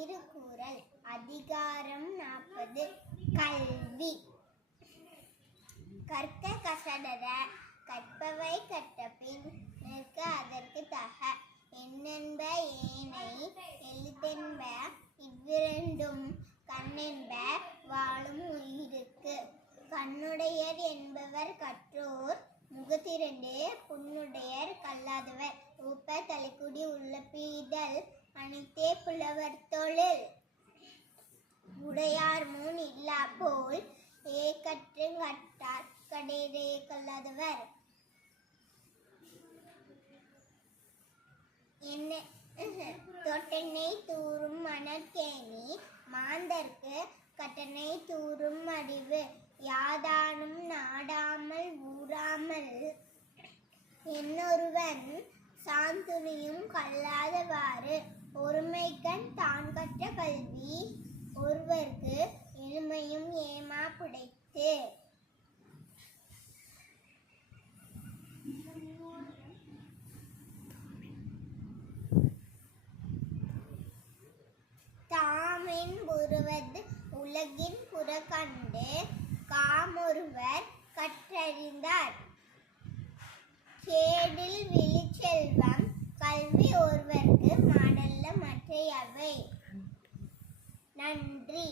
திருக்குறள் அதிகாரம் 40 கல்வி. கற்க கசடற கற்பவை கற்றபின் நிற்க அதற்கு தக. எண்ணென்ப ஏனை எழுத்தென்ப இவ்விரண்டும் கண்ணென்ப வாழும் உயிருக்கு. கண்ணுடையர் என்பவர் கற்றோர் முகத்திரண்டு புண்ணுடையர் கல்லாதவர். ஊப்ப தலைக்குடி உள்ள பீதல் அனைத்தே புலவர் தொழில். உடையார் முன் இல்லா போல் ஏகற்று கட்டார் கடையரே கல்லாதவர். தொட்டனை தூறும் மணற்கேணி மாந்தர்க்கு கட்டனை தூறும் அறிவு. யாதானும் நாடாமல் ஊறாமல் என்னொருவன் சாந்துணியும் கல்லாதவாறு. ஒருமைக்கண் தான் கற்ற கல்வி ஒருவர்க்கு எளிமையும் ஏமா புடைத்து. தாமின் ஒருவது உலகின் புறக்கண்டு காமொருவர் கற்றறிந்தார். கேடில் விழிச்செல்வம் கல்வி ஒருவர்க்கு மாடல்ல மற்றையவை. நன்றி.